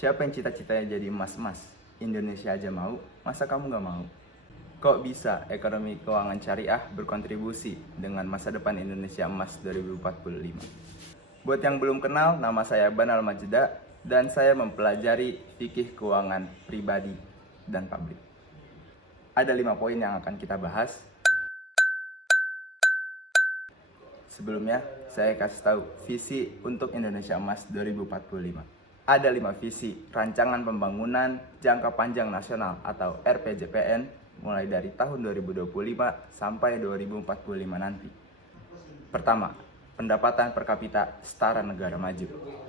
Siapa yang cita-citanya jadi emas-emas? Indonesia aja mau, masa kamu nggak mau? Kok bisa ekonomi keuangan syariah berkontribusi dengan masa depan Indonesia Emas 2045? Buat yang belum kenal, nama saya Banal Majeda dan saya mempelajari fikih keuangan pribadi dan publik. Ada 5 poin yang akan kita bahas. Sebelumnya, saya kasih tahu visi untuk Indonesia Emas 2045. Ada 5 visi rancangan pembangunan jangka panjang nasional atau RPJPN mulai dari tahun 2025 sampai 2045 nanti. Pertama, pendapatan per kapita setara negara maju.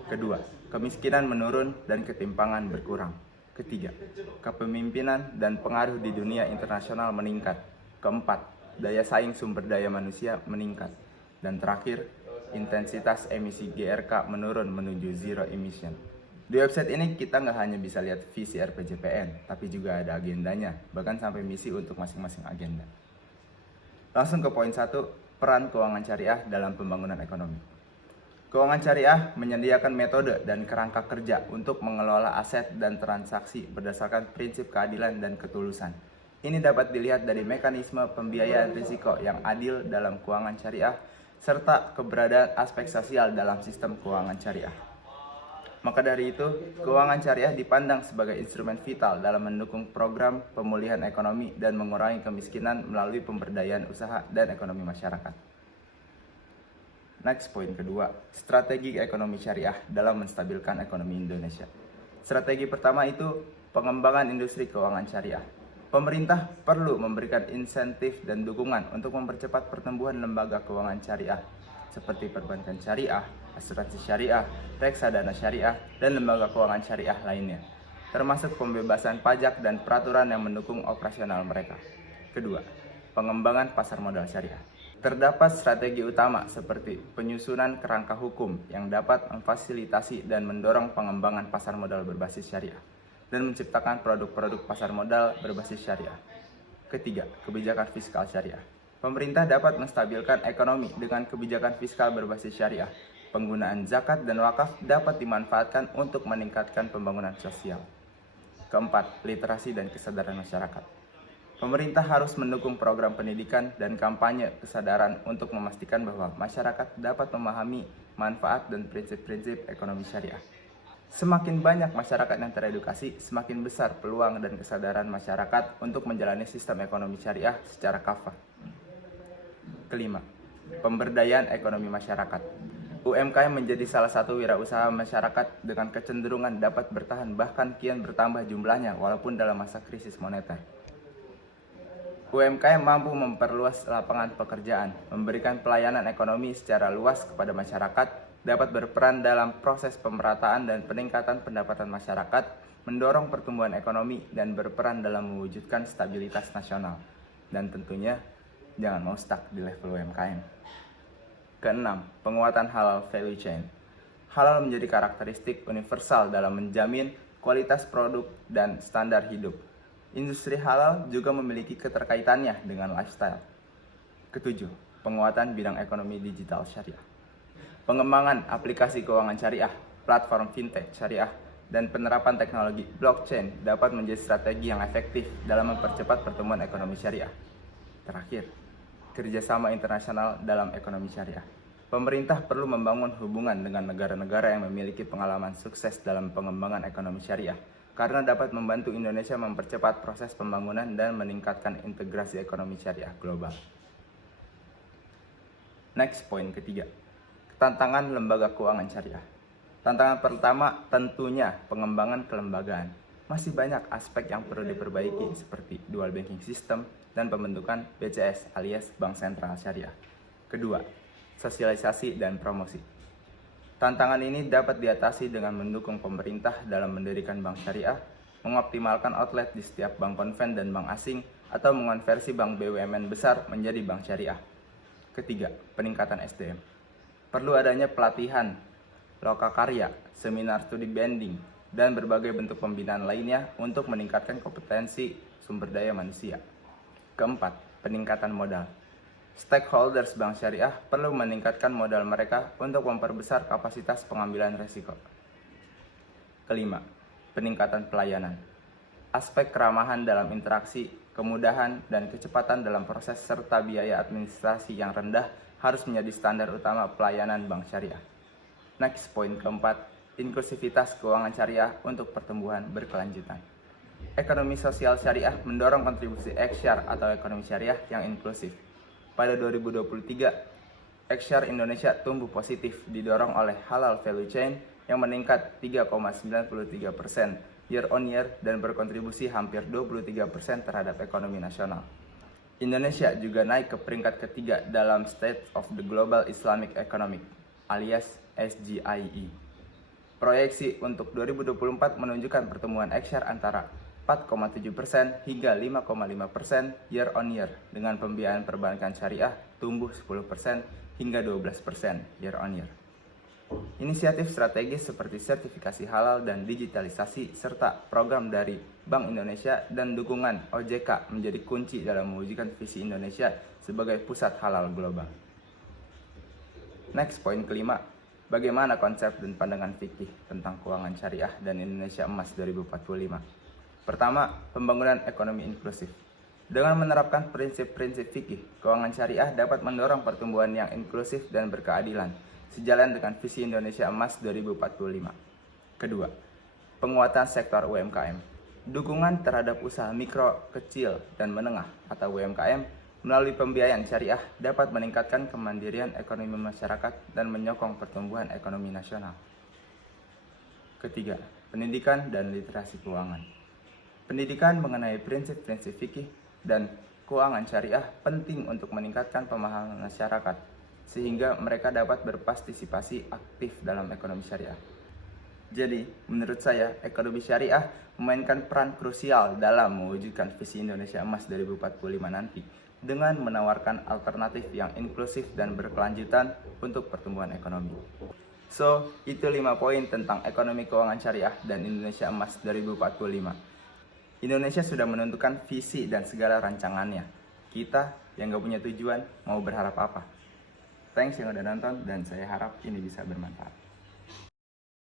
Kedua, kemiskinan menurun dan ketimpangan berkurang. Ketiga, kepemimpinan dan pengaruh di dunia internasional meningkat. Keempat, daya saing sumber daya manusia meningkat. Dan terakhir, intensitas emisi GRK menurun menuju zero emission. Di website ini kita nggak hanya bisa lihat visi RPJPN, tapi juga ada agendanya, bahkan sampai misi untuk masing-masing agenda. Langsung ke poin 1, peran keuangan syariah dalam pembangunan ekonomi. Keuangan syariah menyediakan metode dan kerangka kerja untuk mengelola aset dan transaksi berdasarkan prinsip keadilan dan ketulusan. Ini dapat dilihat dari mekanisme pembiayaan risiko yang adil dalam keuangan syariah, serta keberadaan aspek sosial dalam sistem keuangan syariah. Maka dari itu, keuangan syariah dipandang sebagai instrumen vital dalam mendukung program pemulihan ekonomi dan mengurangi kemiskinan melalui pemberdayaan usaha dan ekonomi masyarakat. Next, poin kedua, strategi ekonomi syariah dalam menstabilkan ekonomi Indonesia. Strategi pertama itu pengembangan industri keuangan syariah. Pemerintah perlu memberikan insentif dan dukungan untuk mempercepat pertumbuhan lembaga keuangan syariah seperti perbankan syariah, asuransi syariah, reksadana syariah, dan lembaga keuangan syariah lainnya, termasuk pembebasan pajak dan peraturan yang mendukung operasional mereka. Kedua, pengembangan pasar modal syariah. Terdapat strategi utama seperti penyusunan kerangka hukum yang dapat memfasilitasi dan mendorong pengembangan pasar modal berbasis syariah dan menciptakan produk-produk pasar modal berbasis syariah. Ketiga, kebijakan fiskal syariah. Pemerintah dapat menstabilkan ekonomi dengan kebijakan fiskal berbasis syariah. Penggunaan zakat dan wakaf dapat dimanfaatkan untuk meningkatkan pembangunan sosial. Keempat, literasi dan kesadaran masyarakat. Pemerintah harus mendukung program pendidikan dan kampanye kesadaran untuk memastikan bahwa masyarakat dapat memahami manfaat dan prinsip-prinsip ekonomi syariah. Semakin banyak masyarakat yang teredukasi, semakin besar peluang dan kesadaran masyarakat untuk menjalani sistem ekonomi syariah secara kafah. Kelima, pemberdayaan ekonomi masyarakat. UMKM menjadi salah satu wirausaha masyarakat dengan kecenderungan dapat bertahan bahkan kian bertambah jumlahnya walaupun dalam masa krisis moneter. UMKM mampu memperluas lapangan pekerjaan, memberikan pelayanan ekonomi secara luas kepada masyarakat, dapat berperan dalam proses pemerataan dan peningkatan pendapatan masyarakat, mendorong pertumbuhan ekonomi, dan berperan dalam mewujudkan stabilitas nasional. Dan tentunya, jangan mau stuck di level UMKM. Keenam, penguatan halal value chain. Halal menjadi karakteristik universal dalam menjamin kualitas produk dan standar hidup. Industri halal juga memiliki keterkaitannya dengan lifestyle. Ketujuh, penguatan bidang ekonomi digital syariah. Pengembangan aplikasi keuangan syariah, platform fintech syariah, dan penerapan teknologi blockchain dapat menjadi strategi yang efektif dalam mempercepat pertumbuhan ekonomi syariah. Terakhir, kerjasama internasional dalam ekonomi syariah. Pemerintah perlu membangun hubungan dengan negara-negara yang memiliki pengalaman sukses dalam pengembangan ekonomi syariah, karena dapat membantu Indonesia mempercepat proses pembangunan dan meningkatkan integrasi ekonomi syariah global. Next, poin ketiga, tantangan lembaga keuangan syariah. Tantangan pertama tentunya pengembangan kelembagaan. Masih banyak aspek yang perlu diperbaiki seperti dual banking system dan pembentukan BCS alias Bank Sentral Syariah. Kedua, sosialisasi dan promosi. Tantangan ini dapat diatasi dengan mendukung pemerintah dalam mendirikan bank syariah, mengoptimalkan outlet di setiap bank konven dan bank asing, atau mengonversi bank BUMN besar menjadi bank syariah. Ketiga, peningkatan SDM. Perlu adanya pelatihan, lokakarya, seminar studi banding, dan berbagai bentuk pembinaan lainnya untuk meningkatkan kompetensi sumber daya manusia. Keempat, peningkatan modal. Stakeholders bank syariah perlu meningkatkan modal mereka untuk memperbesar kapasitas pengambilan risiko. Kelima, peningkatan pelayanan. Aspek keramahan dalam interaksi, kemudahan, dan kecepatan dalam proses serta biaya administrasi yang rendah harus menjadi standar utama pelayanan bank syariah. Next, poin keempat, inklusivitas keuangan syariah untuk pertumbuhan berkelanjutan. Ekonomi sosial syariah mendorong kontribusi X-Share atau ekonomi syariah yang inklusif. Pada 2023, X-Share Indonesia tumbuh positif didorong oleh halal value chain yang meningkat 3,93% year on year dan berkontribusi hampir 23% terhadap ekonomi nasional. Indonesia juga naik ke peringkat ketiga dalam State of the Global Islamic Economic alias SGIE. Proyeksi untuk 2024 menunjukkan pertumbuhan X-Share antara 4,7% hingga 5,5% year on year dengan pembiayaan perbankan syariah tumbuh 10% hingga 12% year on year. Inisiatif strategis seperti sertifikasi halal dan digitalisasi serta program dari Bank Indonesia dan dukungan OJK menjadi kunci dalam mewujudkan visi Indonesia sebagai pusat halal global. Next, poin kelima, bagaimana konsep dan pandangan fikih tentang keuangan syariah dan Indonesia Emas 2045. Pertama, pembangunan ekonomi inklusif. Dengan menerapkan prinsip-prinsip fikih, keuangan syariah dapat mendorong pertumbuhan yang inklusif dan berkeadilan, sejalan dengan visi Indonesia Emas 2045. Kedua, penguatan sektor UMKM. Dukungan terhadap usaha mikro, kecil, dan menengah atau UMKM melalui pembiayaan syariah dapat meningkatkan kemandirian ekonomi masyarakat dan menyokong pertumbuhan ekonomi nasional. Ketiga, pendidikan dan literasi keuangan. Pendidikan mengenai prinsip-prinsip fikih dan keuangan syariah penting untuk meningkatkan pemahaman masyarakat sehingga mereka dapat berpartisipasi aktif dalam ekonomi syariah. Jadi, menurut saya, ekonomi syariah memainkan peran krusial dalam mewujudkan visi Indonesia Emas 2045 nanti dengan menawarkan alternatif yang inklusif dan berkelanjutan untuk pertumbuhan ekonomi. So, itu 5 poin tentang ekonomi keuangan syariah dan Indonesia Emas 2045. Indonesia sudah menentukan visi dan segala rancangannya. Kita yang gak punya tujuan mau berharap apa? Thanks yang udah nonton dan saya harap ini bisa bermanfaat.